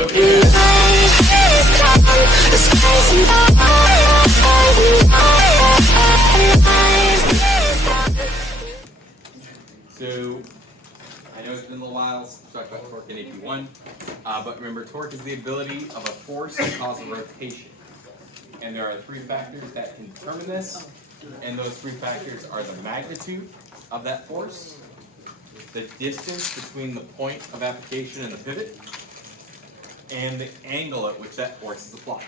So, I know it's been a little while since we talked about torque in AP1, but remember, torque is the ability of a force to cause a rotation. And there are three factors that can determine this, and those three factors are the magnitude of that force, the distance between the point of application and the pivot, and the angle at which that force is applied.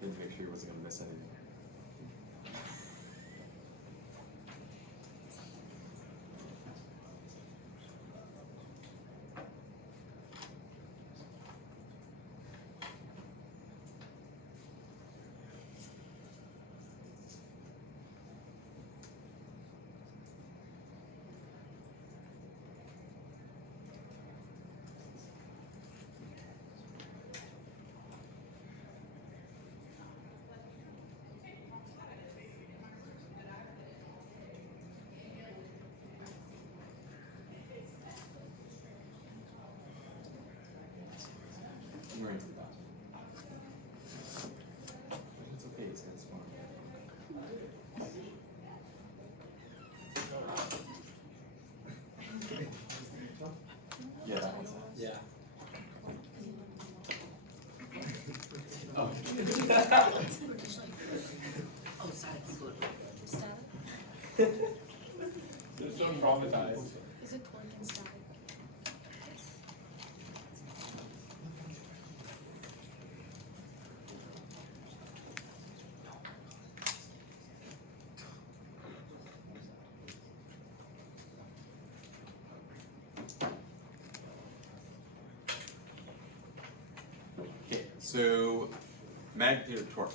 Didn't make sure he wasn't going to miss anything. Right to the bottom. It's okay, it's fine. Yeah, that one's out. Yeah. Oh, static. Static? They're so traumatized. Is it torque and static? Okay, so magnitude of torque.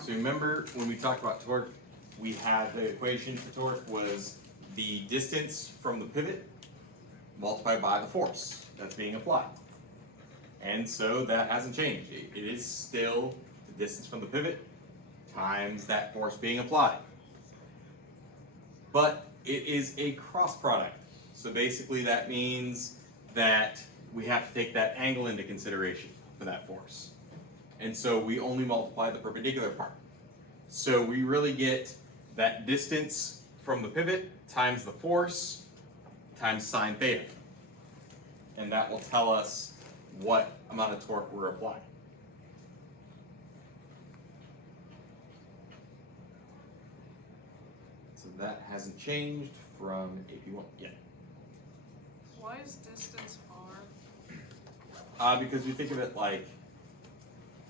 So remember when we talked about torque, we had the equation for torque was the distance from the pivot multiplied by the force that's being applied. And so that hasn't changed. It is still the distance from the pivot times that force being applied. But it is a cross product. So basically that means that we have to take that angle into consideration for that force. And so we only multiply the perpendicular part. So we really get that distance from the pivot times the force times sine theta. And that will tell us what amount of torque we're applying. So that hasn't changed from AP1 yet. Why is distance r? Because we think of it like,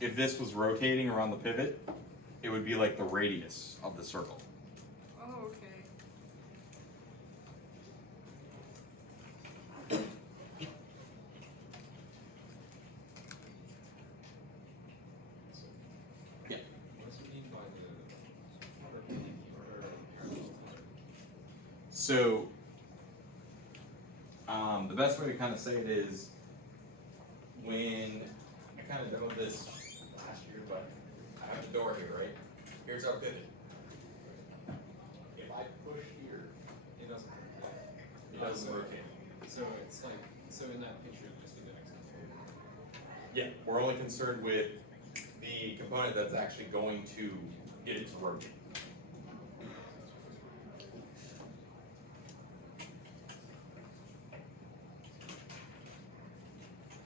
if this was rotating around the pivot, it would be like the radius of the circle. Oh, okay. Yeah. What's it mean by the perpendicular? So, the best way to kind of say it is, when I kind of demoed this last year, but I have the door here, right? Here's our pivot. If I push here, It doesn't. it doesn't rotate. So it's like, so in that picture, just do the X component. Yeah, we're only concerned with the component that's actually going to get it to rotate.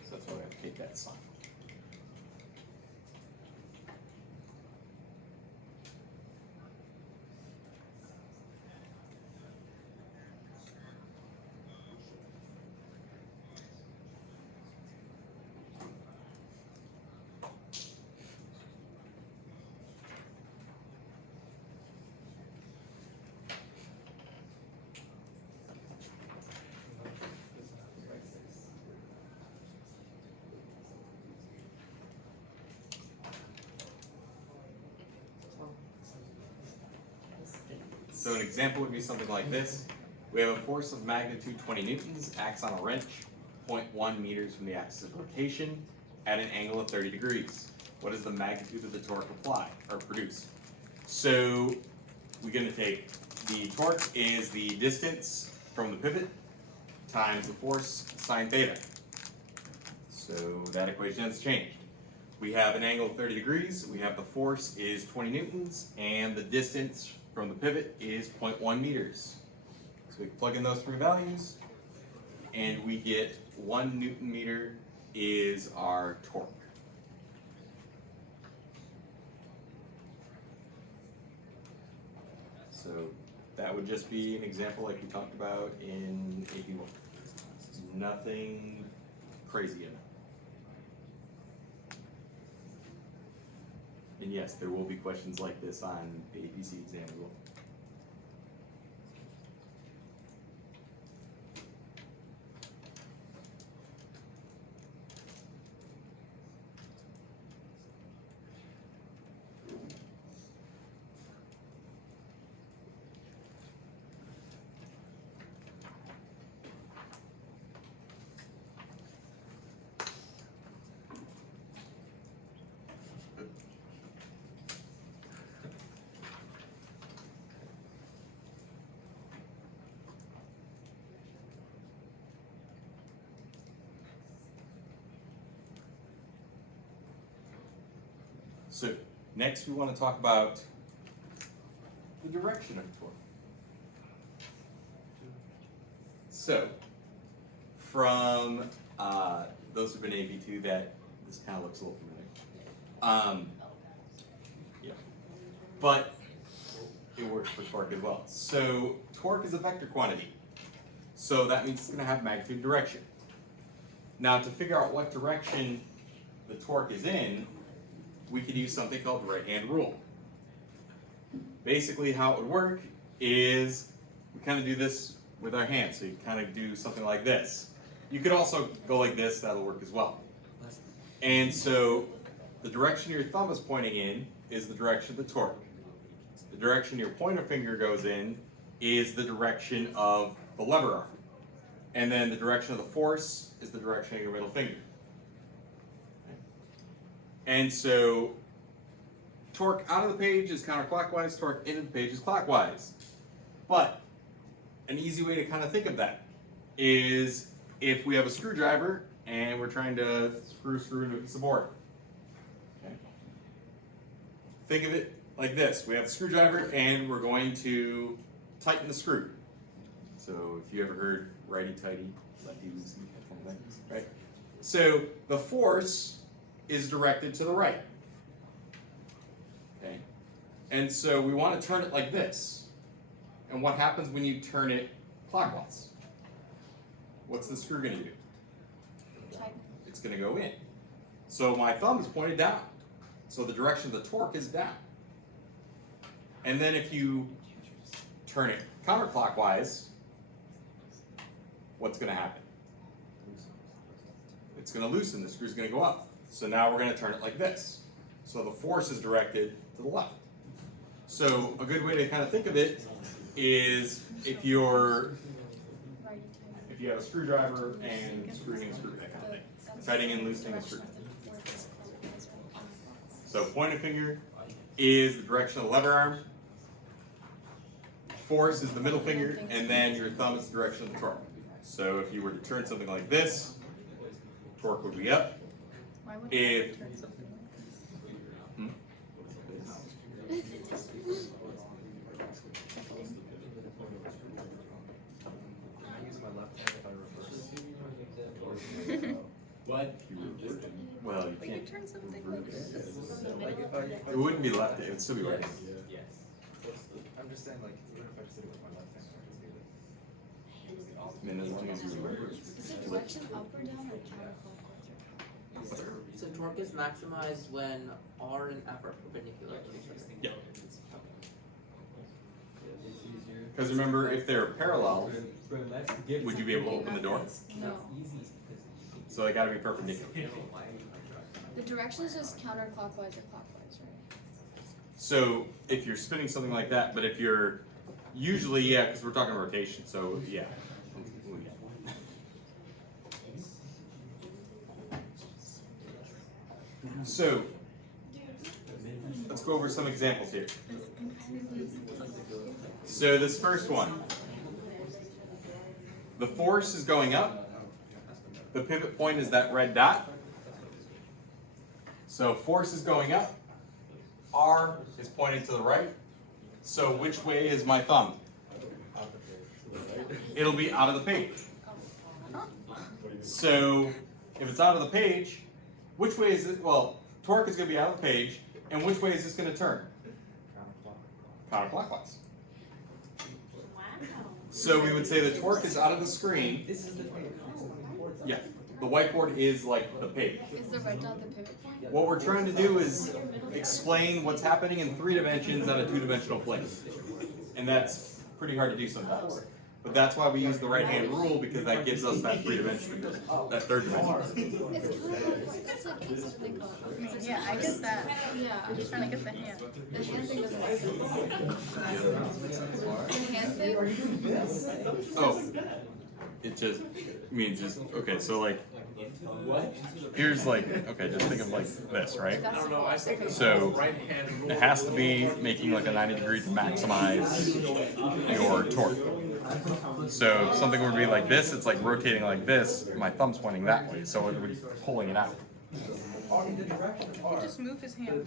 So that's why we have to take that sign. So an example would be something like this. We have a force of magnitude 20 newtons, acts on a wrench, 0.1 meters from the axis of rotation, at an angle of 30 degrees. What is the magnitude of the torque applied, or produced? So we're going to take the torque is the distance from the pivot times the force sine theta. So that equation has changed. We have an angle of 30 degrees, we have the force is 20 newtons, and the distance from the pivot is 0.1 meters. So we plug in those three values, and we get 1 Newton meter is our torque. So that would just be an example like we talked about in AP1. Nothing crazy in it. And yes, there will be questions like this on the APC exam as well. So next we want to talk about the direction of torque. So from those who've been AP2, that this kind of looks a little familiar. Yeah, but it works for torque as well. So torque is a vector quantity. So that means it's going to have magnitude and direction. Now to figure out what direction the torque is in, we could use something called the right-hand rule. Basically how it would work is we kind of do this with our hands. So you kind of do something like this. You could also go like this, that'll work as well. And so the direction your thumb is pointing in is the direction of the torque. The direction your pointer finger goes in is the direction of the lever arm. And then the direction of the force is the direction of your middle finger. And so torque out of the page is counterclockwise, torque into the page is clockwise. But an easy way to kind of think of that is if we have a screwdriver and we're trying to screw into a piece of board. Okay. Think of it like this. We have a screwdriver and we're going to tighten the screw. So if you ever heard righty-tighty, lefty-loosey, that kind of thing, right? So the force is directed to the right. Okay? And so we want to turn it like this. And what happens when you turn it clockwise? What's the screw going to do? It's going to go in. So my thumb is pointed down. So the direction of the torque is down. And then if you turn it counterclockwise, what's going to happen? It's going to loosen, the screw's going to go up. So now we're going to turn it like this. So the force is directed to the left. So a good way to kind of think of it is if you have a screwdriver and screwing a screw, that kind of thing. Tightening and loosening a screw. So pointer finger is the direction of the lever arm. Force is the middle finger, and then your thumb is the direction of the torque. So if you were to turn something like this, torque would be up. If What? well, you can't. Turn something like this. It wouldn't be left. It would still be right. Yes. I'm just saying, like, even if I just did it with my left hand, I just do it. And as long as you remember. Is the direction up or down or counterclockwise? So torque is maximized when R and F are perpendicular to each other. Yeah. Because remember, if they're parallel, would you be able to open the door? No. So they got to be perpendicular. The direction is just counterclockwise or clockwise, right? So if you're spinning something like that, but if you're Usually, yeah, because we're talking rotation, so yeah. So, let's go over some examples here. So this first one, the force is going up. The pivot point is that red dot. So force is going up. R is pointing to the right. So which way is my thumb? It'll be out of the page. So if it's out of the page, which way is it? Well, torque is going to be out of the page, and which way is this going to turn? Counterclockwise. So we would say the torque is out of the screen. Yeah, the whiteboard is like the page. Is the red dot the pivot point? What we're trying to do is explain what's happening in 3 dimensions on a 2-dimensional plane. And that's pretty hard to do sometimes. But that's why we use the right-hand rule, because that gives us that 3-dimension, that 3rd dimension. It's kind of like, it's like, what's the thing called? Yeah, I get that. Yeah. I'm just trying to get the hand. The hand thing doesn't make sense. The hand thing? Oh, it just means just, okay, so like, here's like, okay, just think of like this, right? That's okay. So it has to be making like a 90 degree to maximize your torque. So if something would be like this, it's like rotating like this, my thumb's pointing that way, so it would be pulling it out. He just moved his hand.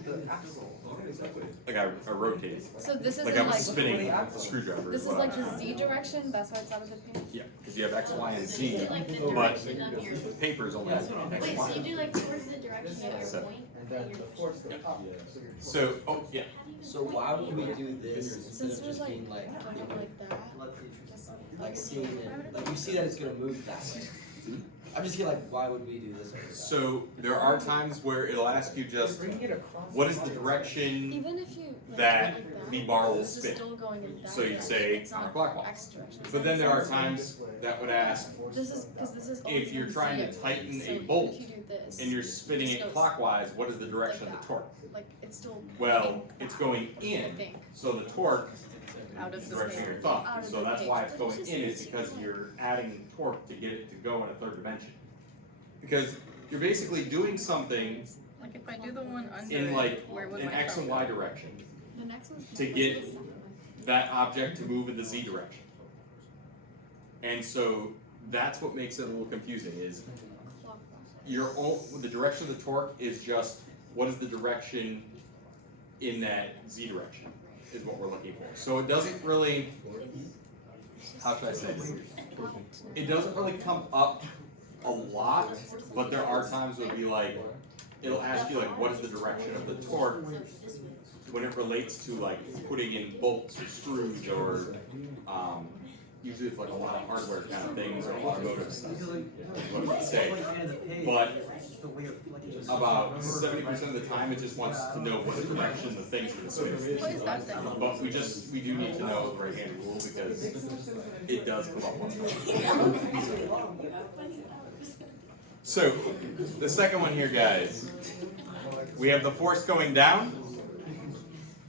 Like I rotate. So this is Like I'm spinning a screwdriver. This is like the Z direction, that's why it's out of the page? Yeah, because you have X, Y, and Z, but the paper's only has X, Wait, so Y. you do like towards the direction of your So- point? So, oh, yeah. So why would we do this instead Since of there's just like, being like, kind of like that, just like seeing it, like you see that it's gonna move that way? I'm just getting like, why would we do this over that? So there are times where it'll ask you just, what is the direction even if you like, that like the bar will this is spin? still going in that So you'd direction. say It's not counterclockwise. X direction. But then there are times that would ask, This is, because this is if you're always trying to Z, tighten so a even bolt if you do this, and you're spinning just it goes clockwise, what is the direction of like the that. torque? Like, it's still. Well, going it's back, going I in, think. so the torque Out is of the the direction of page. your thumb. Out of So the that's page, why it's but going it's in, just is because you're adding torque to get it to go in a 3rd dimension. Because you're basically doing something Like if I do the one under in it, like where would an my X thumb and go? Y direction The next one's. to get that object to move in the Z direction. And so that's what makes it a little confusing, is the direction of the torque is just what is the direction in that Z direction is what we're looking for. So it doesn't really, how should I say this? It doesn't really come up a lot, but there are times where it'll be like, it'll ask you like, what is the direction of the torque when it relates to like putting in bolts or screws or usually it's like a lot of hardware kind of things or automotive stuff. Is what it would say. But about 70% of the time it just wants to know what direction the things are spinning. What is that thing? But we do need to know the right-hand rule because it does come up once in a while. So, the second one here, guys. We have the force going down.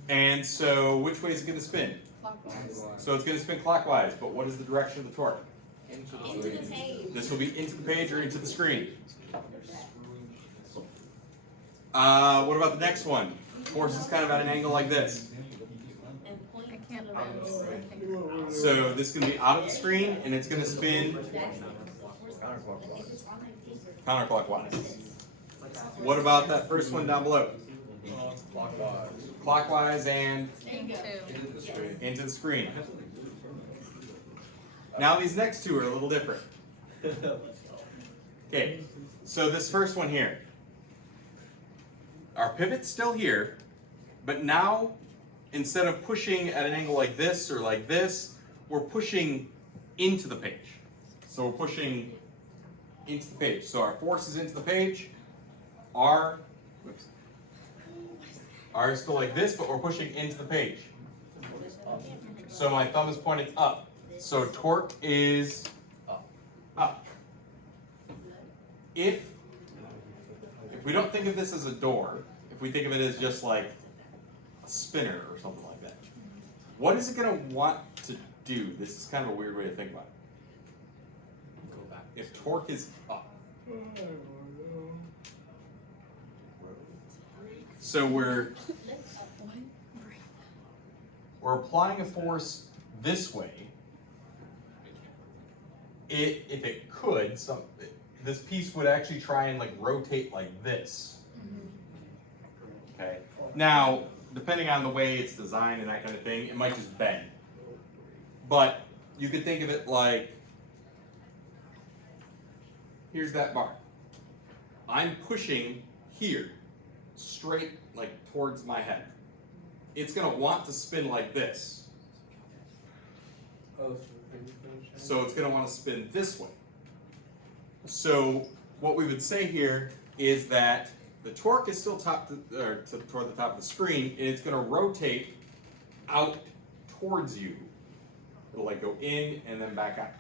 And so, which way is it going to spin? Clockwise. So it's going to spin clockwise, but what is the direction of the torque? Into the page. This will be into the page or into the screen. What about the next one? Force is kind of at an angle like this. And point I to can't the bend. right. I think. So this is going to be out of the screen, and it's going to spin counterclockwise. What about that first one down below? Clockwise. Clockwise and Into. into the screen. Now these next two are a little different. Okay, so this first one here. Our pivot's still here, but now instead of pushing at an angle like this or like this, we're pushing into the page. So we're pushing into the page. So our force is into the page. R is still like this, but we're pushing into the page. So my thumb is pointing up. So torque is up. If we don't think of this as a door, if we think of it as just like a spinner or something like that, what is it going to want to do? This is kind of a weird way to think about it. Go back. If torque is up, so we're applying a force this way. If it could, this piece would actually try and like rotate like this. Okay. Now, depending on the way it's designed and that kind of thing, it might just bend. But you could think of it like, here's that bar. I'm pushing here, straight like towards my head. It's gonna want to spin like this. So it's gonna want to spin this way. So what we would say here is that the torque is still toward the top of the screen, and it's gonna rotate out towards you. It'll like go in and then back out.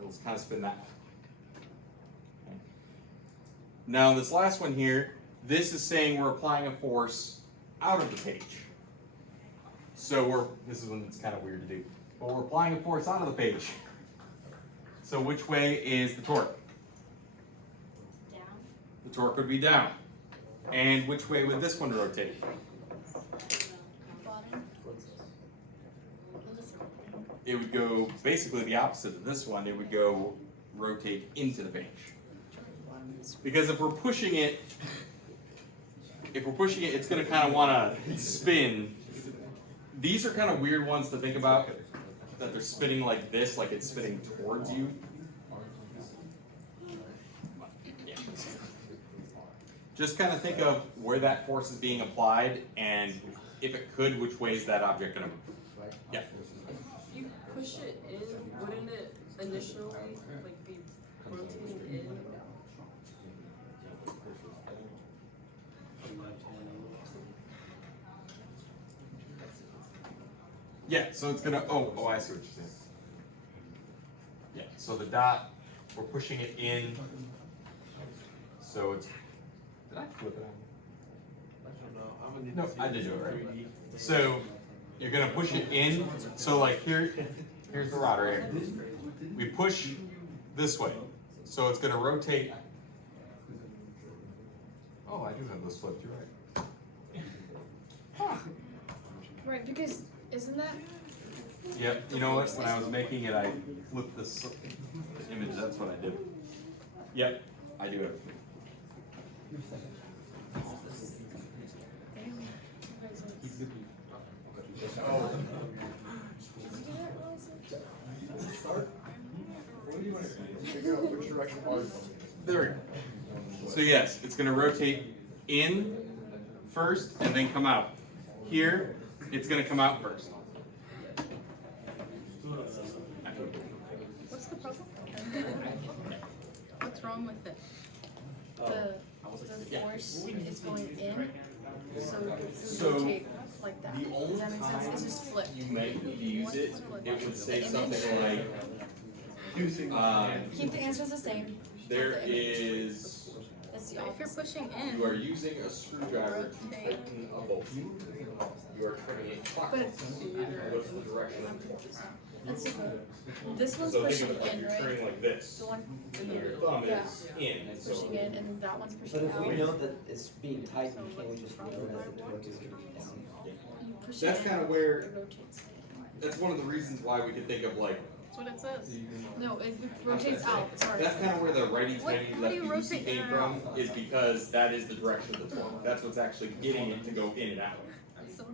It'll kind of spin that way. Okay. Now this last one here, this is saying we're applying a force out of the page. So this is when it's kind of weird to do. But we're applying a force out of the page. So which way is the torque? Down. The torque would be down. And which way would this one rotate? Bottom. It would go basically the opposite of this one. It would go rotate into the page. Because if we're pushing it, it's going to kind of want to spin. These are kind of weird ones to think about, that they're spinning like this, like it's spinning towards you. Just kind of think of where that force is being applied, and if it could, which way is that object going to move? Yeah. If you push it in, wouldn't it initially like be rotating in? Yeah, so it's gonna, oh, I see what you're saying. Yeah, so the dot, we're pushing it in, so it's, did I flip it on? No, I did do it right. So, you're gonna push it in, so like here's the rod right here. We push this way, so it's gonna rotate. Oh, I do have this flipped, you're right. Right, because isn't that? Yep, you know what, when I was making it, I flipped this image, that's what I did. Yep, I do have it. There we go. So yes, it's gonna rotate in first and then come out. Here, it's gonna come out first. What's the problem? What's wrong with it? The force is going in, so it would rotate like that. The only Does that make sense? It's just time flipped. you might need to use it, it would say something like, Keep the answers the same. there is, That's the If you're opposite. pushing you in, are using a screwdriver to tighten a bolt. You are turning it clockwise. What's the direction of the torque? That's super. This one's So think pushing of it like in, you're right? turning like this. The one And your thumb Yeah. is in, and so. pushing in, and that one's But pushing if out. we know that it's being tightened, can't we just know that the torque is gonna be down? You push That's it in, kind of where, it rotates. that's one of the reasons why we could think of like, that's what it says. No, it rotates out. Sorry. that's kind of where the righty tighty What do you lefty loosey rotate came in or from, is because that is the direction of the torque. That's what's actually getting it to go in and out. So,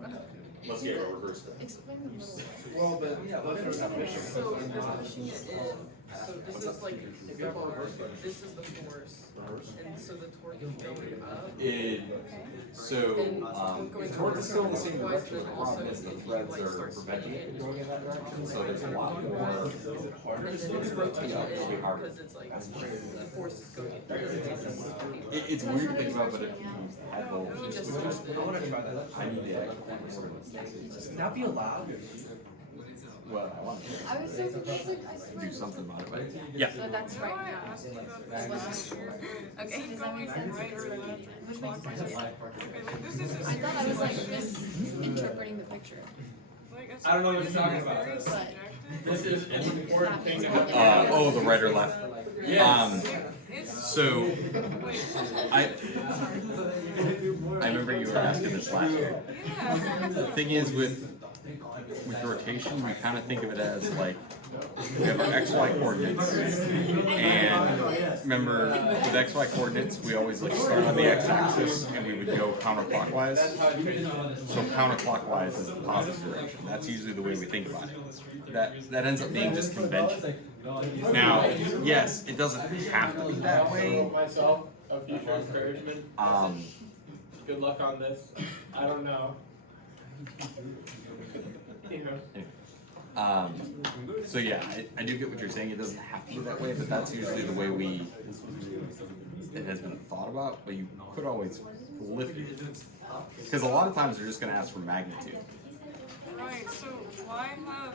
Let's get a reverse it. Explain the middle. Well, but yeah, So if you're pushing it in, so this is like the bar, this is the force, and so the torque is going up. So, the torque is still in the same direction, the problem is the threads are preventing it from going in that direction, so there's a lot more. And then it's rotating Yeah, it'll be in harder. because it's like the force is going. It doesn't make sense. It's weird to think about, but if you had those, Just I wanna try that. I need to actually Can that be allowed? well, I want I was so confused, like, I to swear. do something about it, but yeah. So that's right I now. asked about this last year. Okay. Does that make sense? Right or left? Which makes sense. Okay, like this is a I thought I was like serious misinterpreting the picture. Like guess. I don't know what you're it's talking very about. subjective. This is an important thing to have. Oh, the right or left. Yes. It's So wait, I remember you were asking this last year. yeah. The thing is with rotation, we kind of think of it as like we have our XY coordinates, and remember with XY coordinates, we always like start on the x-axis and we would go counterclockwise. So counterclockwise is the positive direction. That's usually the way we think about it. That ends up being just convention. Now, yes, it doesn't have to be that way. Myself a future encouragement. Good luck on this. I don't know. You know. So yeah, I do get what you're saying. It doesn't have to be that way, but that's usually the way it has been thought about. But you could always flip it, because a lot of times they're just going to ask for magnitude. Right, so why have,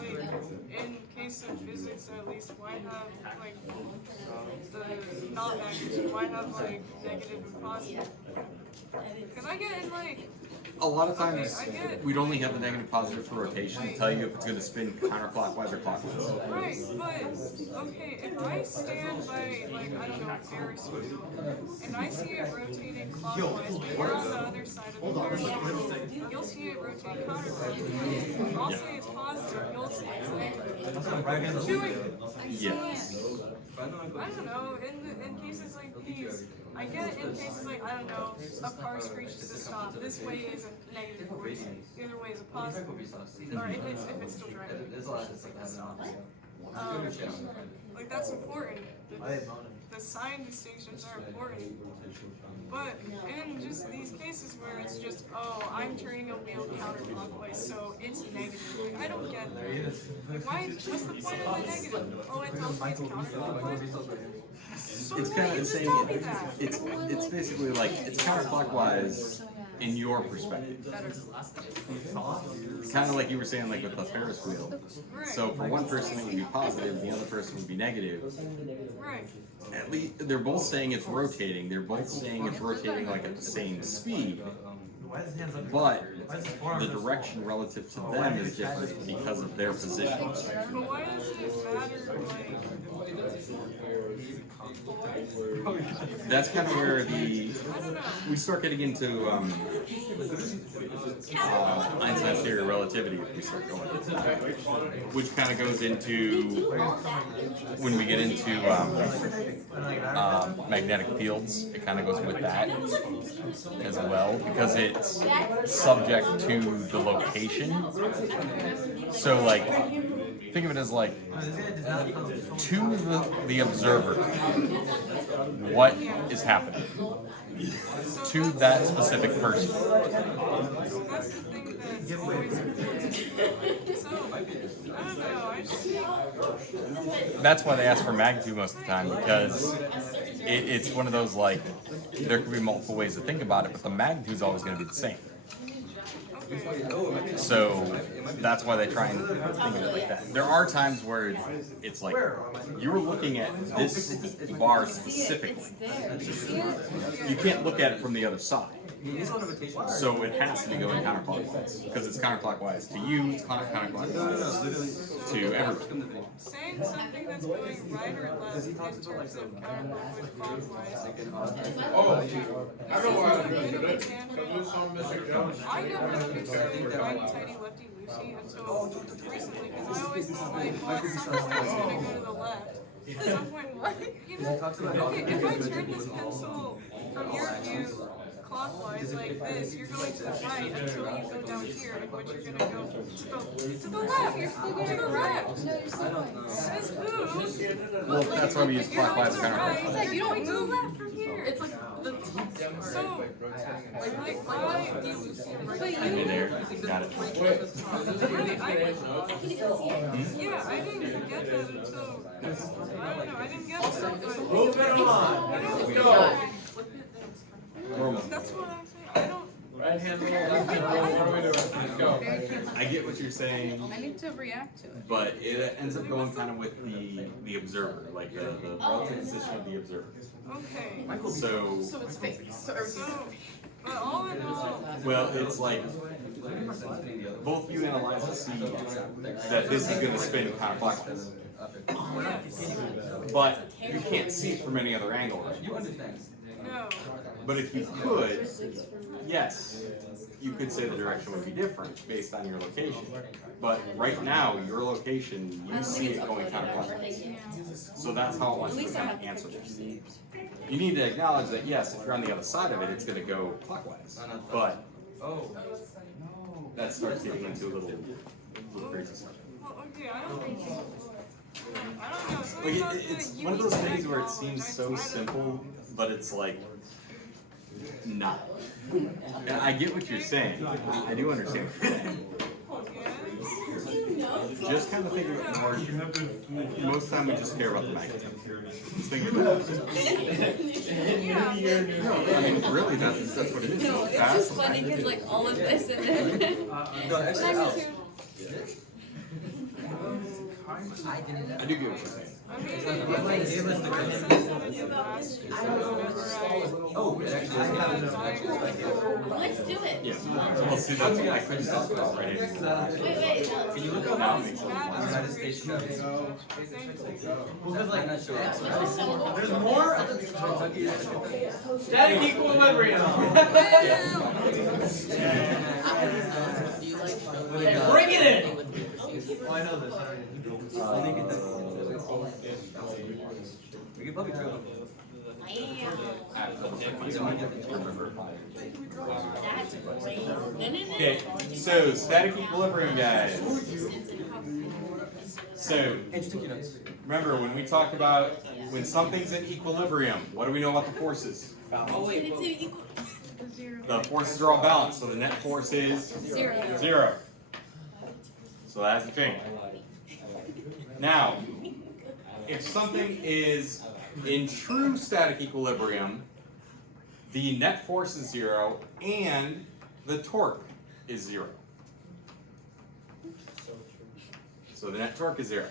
like, in case of physics at least, why have, like, the not magnitude, why have, like, negative and positive? Because I get in, like, A lot of times Okay, I get it. we'd only have the negative positive for rotation to tell you if it's going to spin counterclockwise or clockwise. right, but, okay, if I stand by, like, I don't know, a Ferris wheel, and I see it rotating clockwise, but you're on the other side of the Ferris wheel, you'll see it rotate counterclockwise. I'll say it's positive, you'll say it's negative. Doing, Yes. I don't know, in cases like these, I get in cases like, I don't know, a car screeches to stop, this way is a negative coordinate, the other way is a positive, or if it's still driving, it's like that stops. Like that's important, the sign distinctions are important, but in just these cases where it's just, oh, I'm turning a wheel counterclockwise, so it's negative, like, I don't get that. Like, why, what's the point of the negative? Oh, it tells me it's counterclockwise? So It's then kind you of just saying tell me that. it's basically like it's counterclockwise in your perspective. Kind of like you were saying, like with the Ferris wheel. So for one person it would be positive, the other person would be negative. Right. At least they're both saying it's rotating. They're both saying it's rotating like at the same speed. But the direction relative to them is different because of their position. But why does it matter, like, That's kind of where I don't know. we start getting into Einstein's theory of relativity if we start going, which kind of goes into when we get into magnetic fields. It kind of goes with that as well because it's subject to the location. So like, think of it as like to the observer, what is happening to that specific person. That's the thing that's always important. So, I don't know, I just think, That's why they ask for magnitude most of the time because it's one of those like there could be multiple ways to think about it, but the magnitude is always going to be the same. So that's why they try and think of it like that. There are times where it's like you're looking at this bar specifically. You can't look at it from the other side. So it has to be going counterclockwise because it's counterclockwise to you, it's counterclockwise to everybody. saying something that's going right or left in terms of counterclockwise. Oh, I know why I'm Bit doing of a it. tangent. Because we saw Mr. Jones. I never understood Tiny Tiny Lefty Lucy until recently, because I always thought like, well, at some point it's gonna go to the left. At some point, what? You know, okay, if I turn this pencil from your view clockwise like this, you're going to the right until you go down here, in which you're gonna go to the left. You're still going to the right. Says who? Well, that's why we use clockwise Right. counterclockwise. It's like you don't move left from here. It's like the So, like why do you You're there. Got it. Right, yeah, I didn't get that until, I don't know, I didn't get that, but, Moving on. Let's go. that's what I'm saying, I don't, Right hand roll, left hand roll. What are we doing? Let's go. I get what you're saying, I need to react to it. but it ends up going kind of with the observer, like the relative position of the observer. okay, So, so it's fake. So so, but all in all, well, it's like both you and Eliza see that this is going to spin counterclockwise. But you can't see it from any other angle right now. No. But if you could, yes, you could say the direction would be different based on your location. But right now, your location, you see it going counterclockwise. So that's how it wants to kind of answer this. You need to acknowledge that, yes, if you're on the other side of it, it's going to go clockwise. But that starts getting into a little crazy stuff. Well, okay, I don't know. Like it's one of those things where it seems so simple, but it's like not. And I get what you're saying. I do understand what you're saying. Just kind of think of it more. Most of the time, we just care about the magnitude. Just think about it. I mean, really, that's what it is. No, it's just funny because like all of this and then magnitude. I didn't. I do get what you're saying. Let's do it. Yeah. Well, see, that's what I couldn't talk about right Wait, now. Can you look up Now it makes sense. United States trophies? Because like, There's more of the Static equilibrium. Do you like Bring it in. I know this. We can probably try. That's great. No. Okay, so static equilibrium, guys. So remember when we talked about when something's in equilibrium, what do we know about the forces? Oh wait, It's equal. The forces are all balanced, so the net force is 0. So that hasn't changed. Now, if something is in true static equilibrium, the net force is 0 and the torque is 0. So the net torque is 0.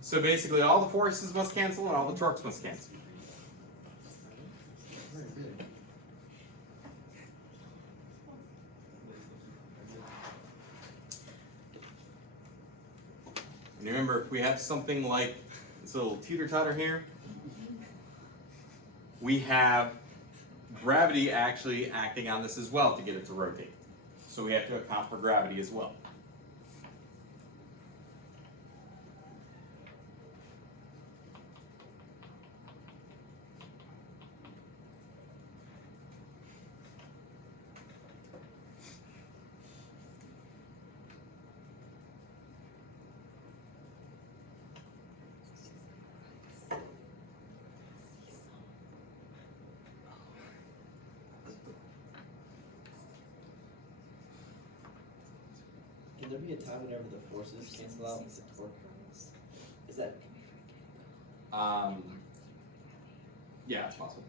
So basically all the forces must cancel and all the torques must cancel. And remember, if we have something like this little teeter-totter here, we have gravity actually acting on this as well to get it to rotate. So we have to account for gravity as well. Can there be a time whenever the forces cancel out the torque? Is that? Yeah, it's possible.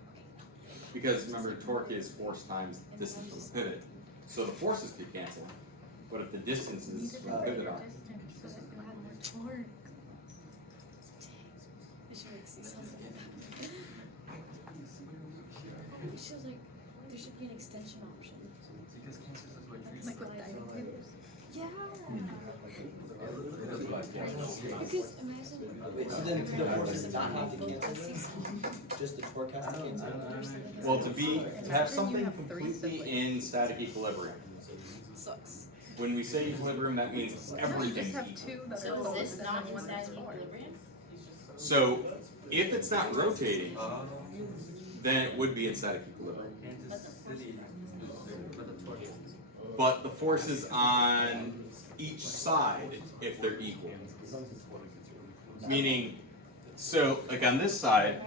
Because remember, torque is force times distance from the pivot. So the forces could cancel. But if the distance is from the pivot on, It feels like there should be an extension option. Like with diagrams. Yeah. Because imagine. Wait, so then do the forces not have to cancel? Just the torque has to cancel? well, to have something completely in static equilibrium. Sucks. When we say equilibrium, that means everything's equal. So is this not in static equilibrium? So if it's not rotating, then it would be in static equilibrium. But the forces on each side, if they're equal. Meaning, so like on this side,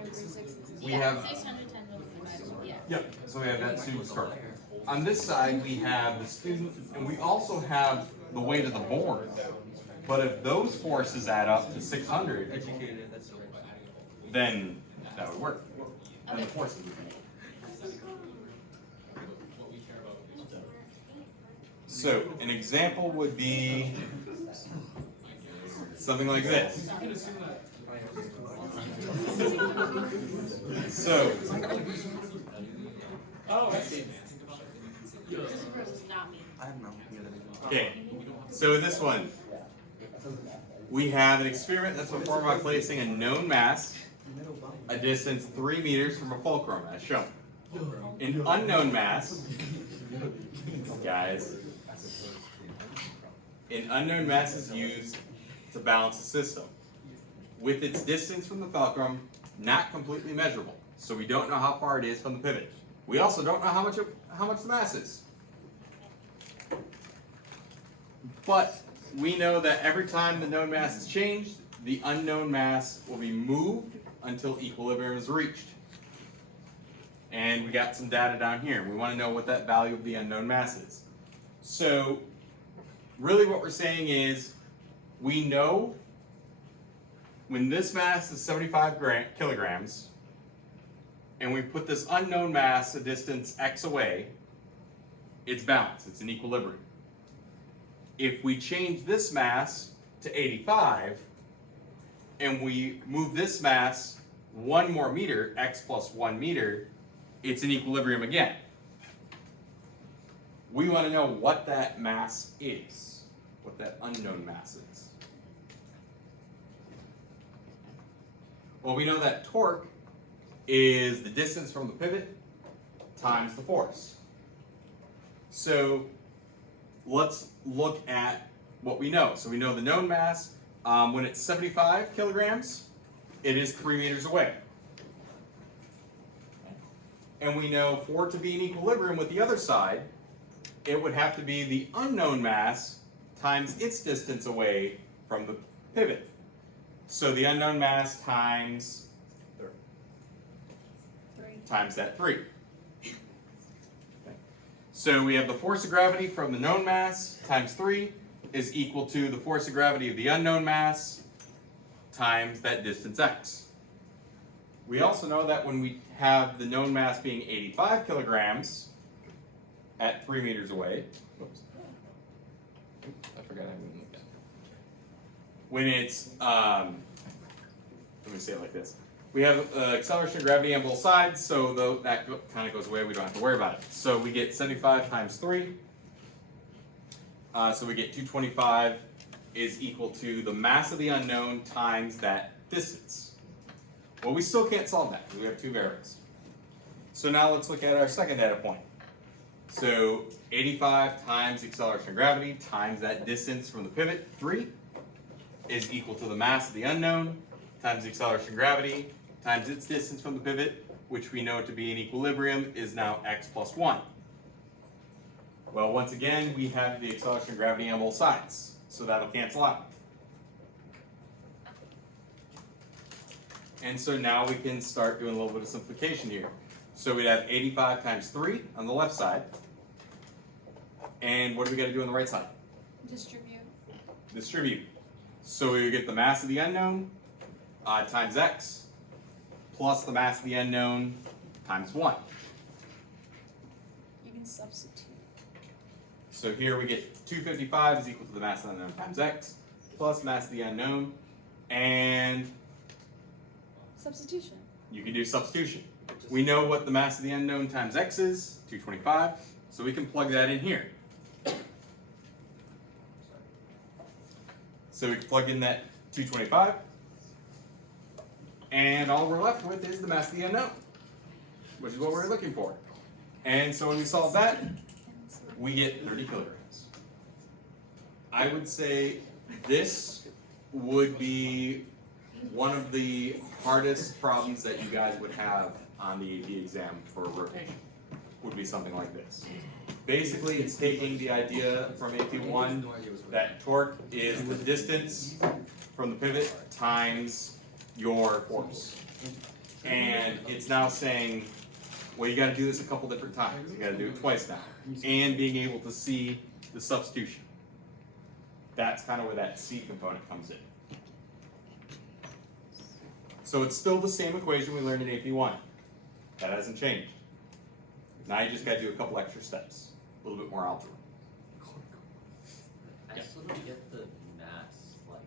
we have. 600 times over 5. Yeah. Yep, so we have that student's torque. On this side, we have the student, and we also have the weight of the board. But if those forces add up to 600, then that would work. And the forces would be. So an example would be something like this. So Oh, I see. This is not me. I don't know. Okay, so in this one, we have an experiment that's performed by placing a known mass a distance 3 meters from a fulcrum, as shown. An unknown mass, guys, an unknown mass is used to balance the system, with its distance from the fulcrum not completely measurable. So we don't know how far it is from the pivot. We also don't know how much the mass is. But we know that every time the known mass is changed, the unknown mass will be moved until equilibrium is reached. And we got some data down here. We want to know what that value of the unknown mass is. So really what we're saying is we know when this mass is 75 kilograms and we put this unknown mass a distance x away, it's balanced, it's in equilibrium. If we change this mass to 85 and we move this mass 1 more meter, x plus 1 meter, it's in equilibrium again. We want to know what that mass is, what that unknown mass is. Well, we know that torque is the distance from the pivot times the force. So let's look at what we know. So we know the known mass, when it's 75 kilograms, it is 3 meters away. And we know for it to be in equilibrium with the other side, it would have to be the unknown mass times its distance away from the pivot. So the unknown mass times that 3. Okay. So we have the force of gravity from the known mass times 3 is equal to the force of gravity of the unknown mass times that distance x. We also know that when we have the known mass being 85 kilograms at 3 meters away, oops, I forgot I didn't look at it. When it's, let me say it like this. We have acceleration of gravity on both sides, so that kind of goes away, we don't have to worry about it. So we get 75 times 3, so we get 225 is equal to the mass of the unknown times that distance. Well, we still can't solve that because we have 2 variables. So now let's look at our second data point. So 85 times the acceleration of gravity times that distance from the pivot, 3, is equal to the mass of the unknown times the acceleration of gravity times its distance from the pivot, which we know to be in equilibrium is now x plus 1. Well, once again, we have the acceleration of gravity on both sides, so that'll cancel out. And so now we can start doing a little bit of simplification here. So we'd have 85 times 3 on the left side. And what do we got to do on the right side? Distribute. Distribute. So we would get the mass of the unknown times x plus the mass of the unknown times 1. You can substitute. So here we get 255 is equal to the mass of the unknown times x plus mass of the unknown, and Substitution. you can do substitution. We know what the mass of the unknown times x is, 225, so we can plug that in here. So we can plug in that 225, and all we're left with is the mass of the unknown, which is what we're looking for. And so when we solve that, we get 30 kilograms. I would say this would be one of the hardest problems that you guys would have on the AP exam for rotation, would be something like this. Basically, it's taking the idea from AP1 that torque is the distance from the pivot times your force. And it's now saying, well, you got to do this a couple different times. You got to do it twice now. And being able to see the substitution. That's kind of where that C component comes in. So it's still the same equation we learned in AP1. That hasn't changed. Now you just got to do a couple extra steps. A little bit more algebra. I still don't get the mass, like,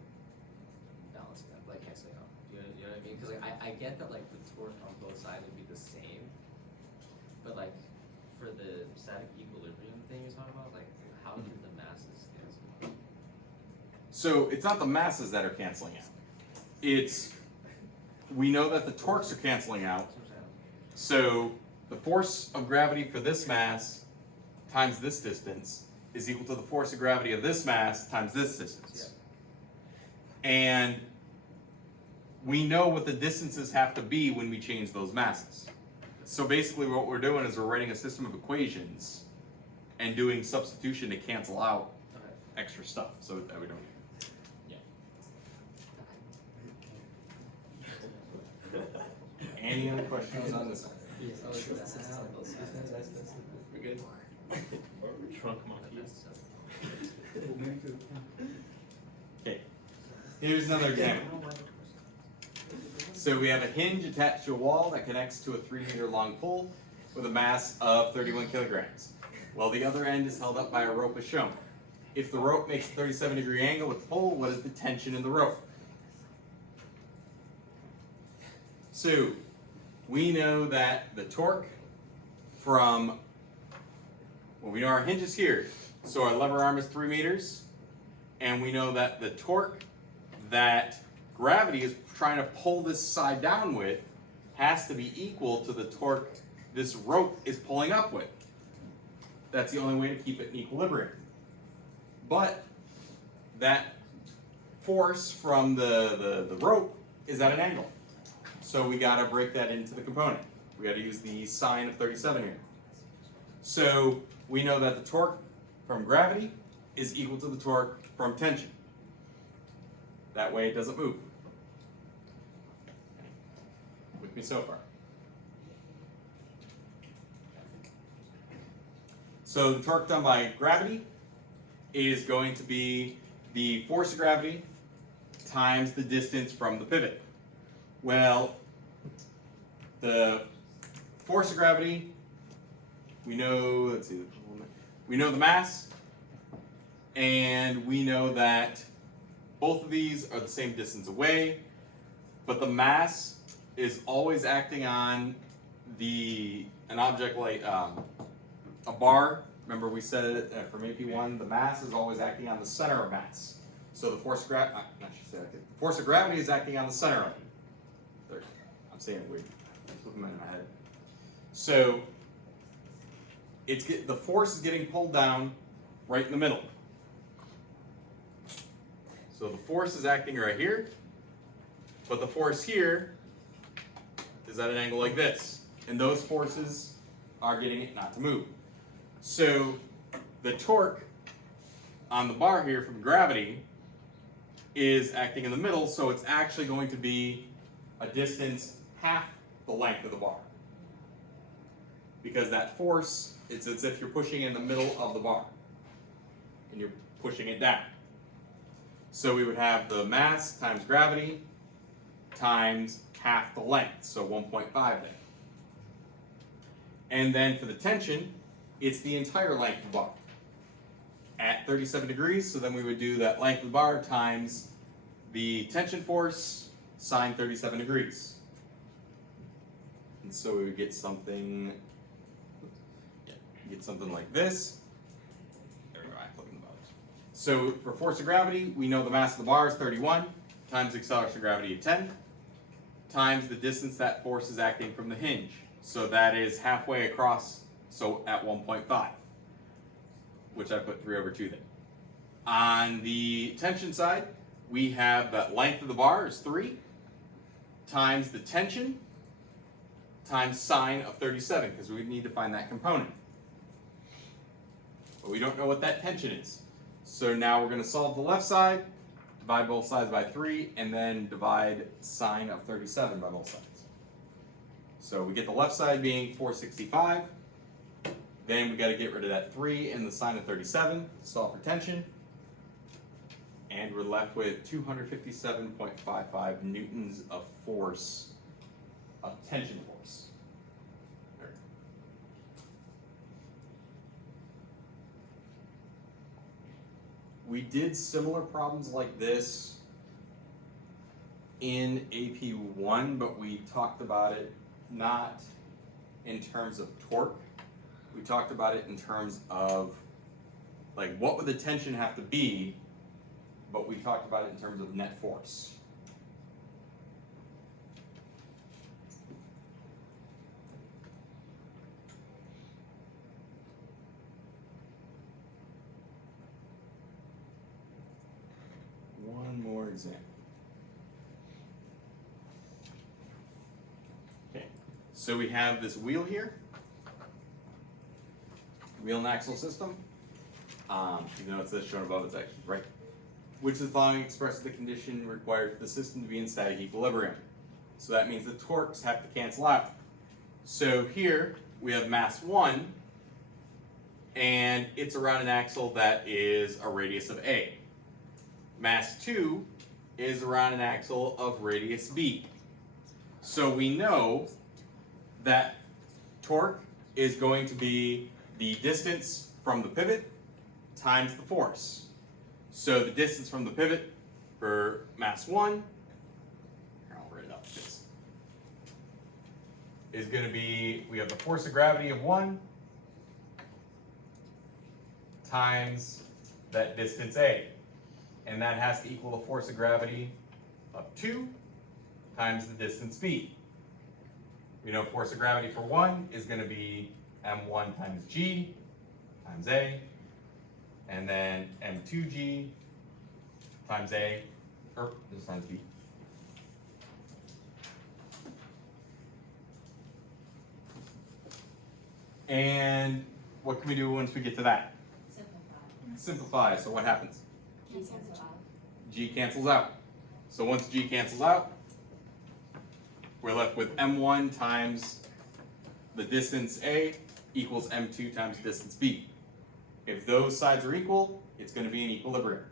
balancing that, like, canceling out. You know what I mean? Because, like, I get that, like, the torque on both sides would be the same, but, like, for the static equilibrium thing you're talking about, like, how do the masses So it's not the masses that are canceling out. We know that the torques are canceling out. So the force of gravity for this mass times this distance is equal to the force of gravity of this mass times this distance. And we know what the distances have to be when we change those masses. So basically what we're doing is we're writing a system of equations and doing substitution to cancel out extra stuff so that we don't. Any other questions on this? We good? Trunk monkeys. Okay, here's another example. So we have a hinge attached to a wall that connects to a 3-meter long pole with a mass of 31 kilograms. Well, the other end is held up by a rope as shown. If the rope makes a 37-degree angle with the pole, what is the tension in the rope? So we know that the torque from, well, we know our hinge is here. So our lever arm is 3 meters. And we know that the torque that gravity is trying to pull this side down with has to be equal to the torque this rope is pulling up with. That's the only way to keep it in equilibrium. But that force from the rope is at an angle. So we gotta break that into the component. We gotta use the sine of 37 here. So we know that the torque from gravity is equal to the torque from tension. That way it doesn't move. With me so far? So the torque done by gravity is going to be the force of gravity times the distance from the pivot. Well, the force of gravity, we know, let's see, we know the mass, and we know that both of these are the same distance away, but the mass is always acting on an object like a bar. Remember we said it from AP1, the mass is always acting on the center of mass. So the force of gravity is acting on the center of it. There, I'm saying it weird. I'm flipping it in my head. So the force is getting pulled down right in the middle. So the force is acting right here, but the force here is at an angle like this. And those forces are getting it not to move. So the torque on the bar here from gravity is acting in the middle, so it's actually going to be a distance half the length of the bar. Because that force, it's as if you're pushing in the middle of the bar and you're pushing it down. So we would have the mass times gravity times half the length, so 1.5 then. And then for the tension, it's the entire length of the bar at 37 degrees, so then we would do that length of the bar times the tension force sine 37 degrees. And so we would get something like this. There we go, I'm flipping the buttons. So for force of gravity, we know the mass of the bar is 31 times the acceleration of gravity of 10 times the distance that force is acting from the hinge. So that is halfway across, so at 1.5, which I put 3/2 then. On the tension side, we have that length of the bar is 3 times the tension times sine of 37, because we need to find that component. But we don't know what that tension is. So now we're going to solve the left side, divide both sides by 3, and then divide sine of 37 by both sides. So we get the left side being 465. Then we got to get rid of that 3 and the sine of 37, solve for tension. And we're left with 257.55 newtons of force, of tension force. There. We did similar problems like this in AP1, but we talked about it not in terms of torque. We talked about it in terms of, like, what would the tension have to be but we talked about it in terms of net force. One more example. Okay, so we have this wheel here, wheel and axle system. Even though it says shown above, it's actually right. Which of the following expresses the condition required for the system to be in static equilibrium? So that means the torques have to cancel out. So here we have mass 1, and it's around an axle that is a radius of A. Mass 2 is around an axle of radius B. So we know that torque is going to be the distance from the pivot times the force. So the distance from the pivot for mass 1, here, I'll write it up, is going to be, we have the force of gravity of 1 times that distance A. And that has to equal the force of gravity of 2 times the distance B. We know force of gravity for 1 is going to be m1 times g times A, and then m2g times A, or this times B. And what can we do once we get to that? Simplify. So what happens? G cancels out. So once G cancels out, we're left with m1 times the distance A equals m2 times the distance B. If those sides are equal, it's going to be in equilibrium.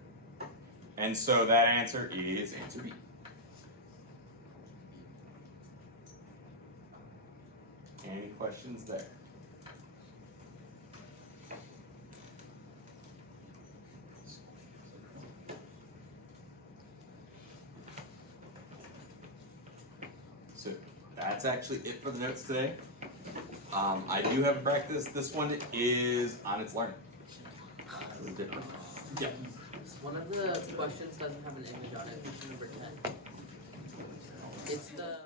And so that answer is answer B. Any questions there? So that's actually it for the notes today. I do have a practice. This one is on its learning. This is different. Yeah. One of the questions doesn't have an image on it, question number 10. It's the